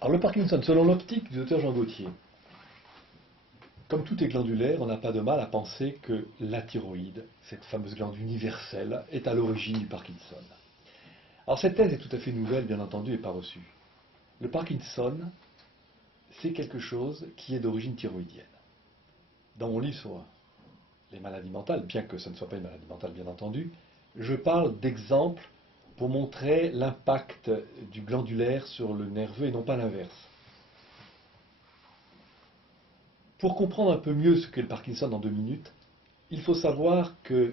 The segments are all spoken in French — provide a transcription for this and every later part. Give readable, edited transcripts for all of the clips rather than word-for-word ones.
Alors le Parkinson, selon l'optique du docteur Jean Gauthier, comme tout est glandulaire, on n'a pas de mal à penser que la thyroïde, cette fameuse glande universelle, est à l'origine du Parkinson. Alors cette thèse est tout à fait nouvelle, bien entendu, et pas reçue. Le Parkinson, c'est quelque chose qui est d'origine thyroïdienne. Dans mon livre sur les maladies mentales, bien que ce ne soit pas une maladie mentale, bien entendu, je parle d'exemples pour montrer l'impact du glandulaire sur le nerveux et non pas l'inverse. Pour comprendre un peu mieux ce qu'est le Parkinson en 2 minutes, il faut savoir que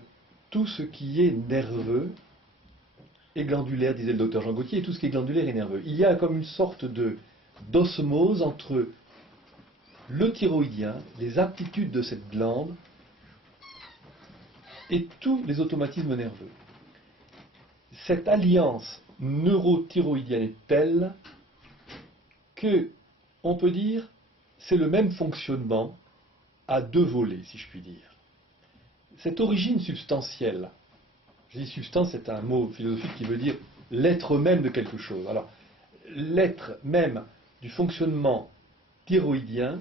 tout ce qui est nerveux est glandulaire, disait le docteur Jean Gauthier, et tout ce qui est glandulaire est nerveux. Il y a comme une sorte d'osmose entre le thyroïdien, les aptitudes de cette glande, et tous les automatismes nerveux. Cette alliance neurothyroïdienne est telle que, on peut dire, c'est le même fonctionnement à 2 volets, si je puis dire. Cette origine substantielle, je dis substance, c'est un mot philosophique qui veut dire l'être même de quelque chose. Alors, l'être même du fonctionnement thyroïdien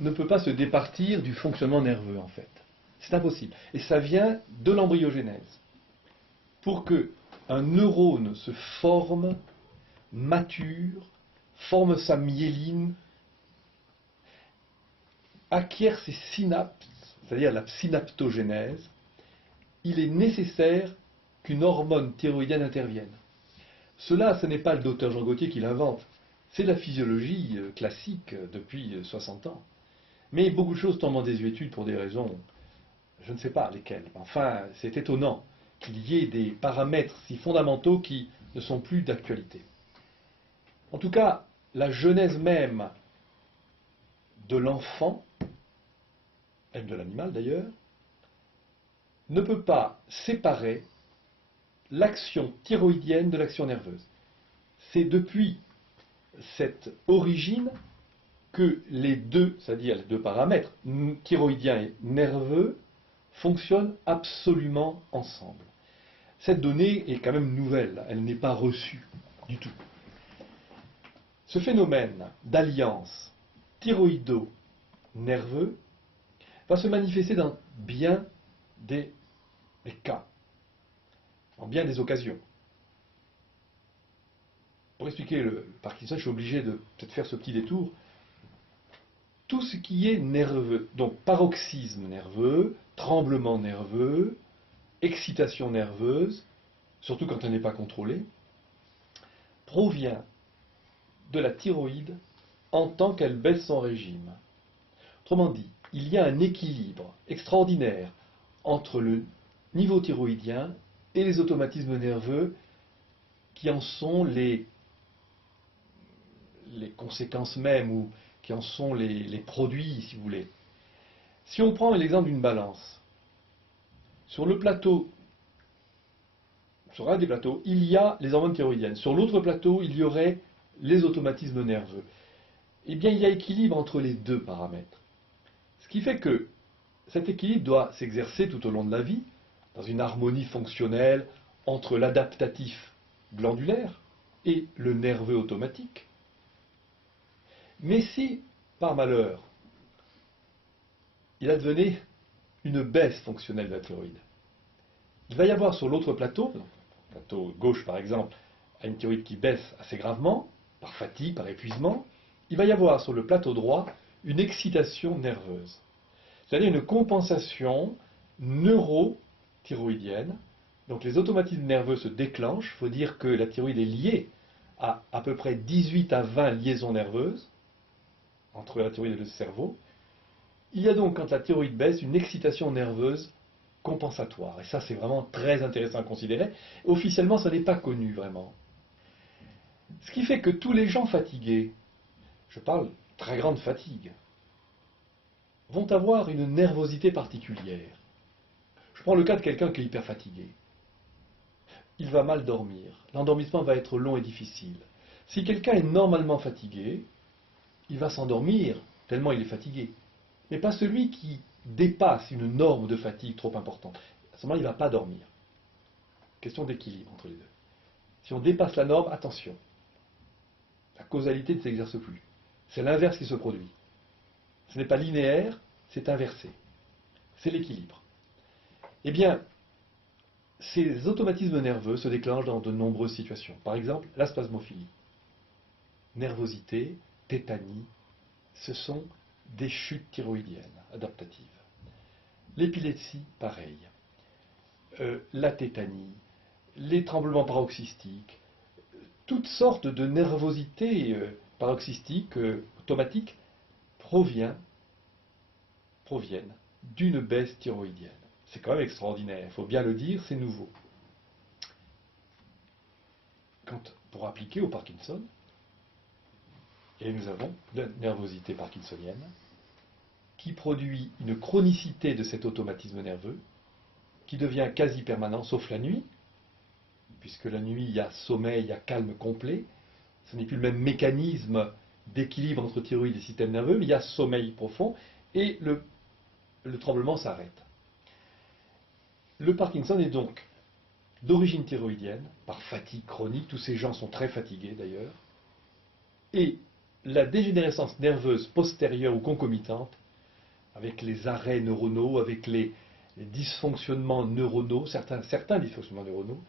ne peut pas se départir du fonctionnement nerveux, en fait. C'est impossible. Et ça vient de l'embryogénèse. Pour que un neurone se forme, mature, forme sa myéline, acquiert ses synapses, c'est-à-dire la synaptogénèse, il est nécessaire qu'une hormone thyroïdienne intervienne. Cela, ce n'est pas le docteur Jean Gauthier qui l'invente, c'est la physiologie classique depuis 60 ans. Mais beaucoup de choses tombent en désuétude pour des raisons, je ne sais pas lesquelles. Enfin, c'est étonnant qu'il y ait des paramètres si fondamentaux qui ne sont plus d'actualité. En tout cas, la genèse même de l'enfant, et de l'animal d'ailleurs, ne peut pas séparer l'action thyroïdienne de l'action nerveuse. C'est depuis cette origine que les deux, c'est-à-dire les 2 paramètres, thyroïdien et nerveux, fonctionnent absolument ensemble. Cette donnée est quand même nouvelle, elle n'est pas reçue du tout. Ce phénomène d'alliance thyroïdo-nerveux va se manifester dans bien des cas, en bien des occasions. Pour expliquer le Parkinson, je suis obligé de peut-être faire ce petit détour. Tout ce qui est nerveux, donc paroxysme nerveux, tremblement nerveux, excitation nerveuse, surtout quand elle n'est pas contrôlée, provient de la thyroïde en tant qu'elle baisse son régime. Autrement dit, il y a un équilibre extraordinaire entre le niveau thyroïdien et les automatismes nerveux qui en sont les conséquences mêmes ou qui en sont les produits, si vous voulez. Si on prend l'exemple d'une balance, sur le plateau, sur un des plateaux, il y a les hormones thyroïdiennes. Sur l'autre plateau, il y aurait les automatismes nerveux. Eh bien, il y a équilibre entre les 2 paramètres. Ce qui fait que cet équilibre doit s'exercer tout au long de la vie, dans une harmonie fonctionnelle entre l'adaptatif glandulaire et le nerveux automatique. Mais si, par malheur, il advenait une baisse fonctionnelle de la thyroïde, il va y avoir sur l'autre plateau, le plateau gauche par exemple, a une thyroïde qui baisse assez gravement, par fatigue, par épuisement, il va y avoir sur le plateau droit une excitation nerveuse, c'est-à-dire une compensation neurothyroïdienne. Donc les automatismes nerveux se déclenchent, il faut dire que la thyroïde est liée à peu près 18 à 20 liaisons nerveuses, entre la thyroïde et le cerveau. Il y a donc, quand la thyroïde baisse, une excitation nerveuse compensatoire. Et ça, c'est vraiment très intéressant à considérer. Officiellement, ça n'est pas connu, vraiment. Ce qui fait que tous les gens fatigués, je parle très grande fatigue, vont avoir une nervosité particulière. Je prends le cas de quelqu'un qui est hyper fatigué. Il va mal dormir. L'endormissement va être long et difficile. Si quelqu'un est normalement fatigué, il va s'endormir tellement il est fatigué. Mais pas celui qui dépasse une norme de fatigue trop importante. À ce moment-là, il ne va pas dormir. Question d'équilibre entre les 2. Si on dépasse la norme, attention. La causalité ne s'exerce plus. C'est l'inverse qui se produit. Ce n'est pas linéaire, c'est inversé. C'est l'équilibre. Eh bien, ces automatismes nerveux se déclenchent dans de nombreuses situations. Par exemple, la spasmophilie. Nervosité, tétanie, ce sont des chutes thyroïdiennes adaptatives. L'épilepsie, pareil. La tétanie, les tremblements paroxystiques, toutes sortes de nervosité paroxystique, automatique, proviennent d'une baisse thyroïdienne. C'est quand même extraordinaire, il faut bien le dire, c'est nouveau. Pour appliquer au Parkinson, et nous avons la nervosité parkinsonienne, qui produit une chronicité de cet automatisme nerveux, qui devient quasi permanent, sauf la nuit, puisque la nuit, il y a sommeil, il y a calme complet. Ce n'est plus le même mécanisme d'équilibre entre thyroïde et système nerveux, mais il y a sommeil profond, et le tremblement s'arrête. Le Parkinson est donc d'origine thyroïdienne, par fatigue chronique, tous ces gens sont très fatigués d'ailleurs, et la dégénérescence nerveuse postérieure ou concomitante, avec les arrêts neuronaux, avec les dysfonctionnements neuronaux, certains dysfonctionnements neuronaux,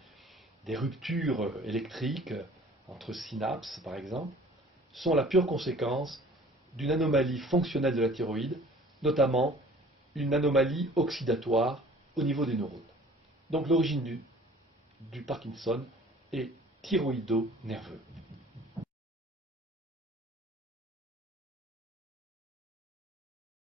des ruptures électriques entre synapses par exemple, sont la pure conséquence d'une anomalie fonctionnelle de la thyroïde, notamment une anomalie oxydatoire au niveau des neurones. Donc l'origine du Parkinson est thyroïdo-nerveux.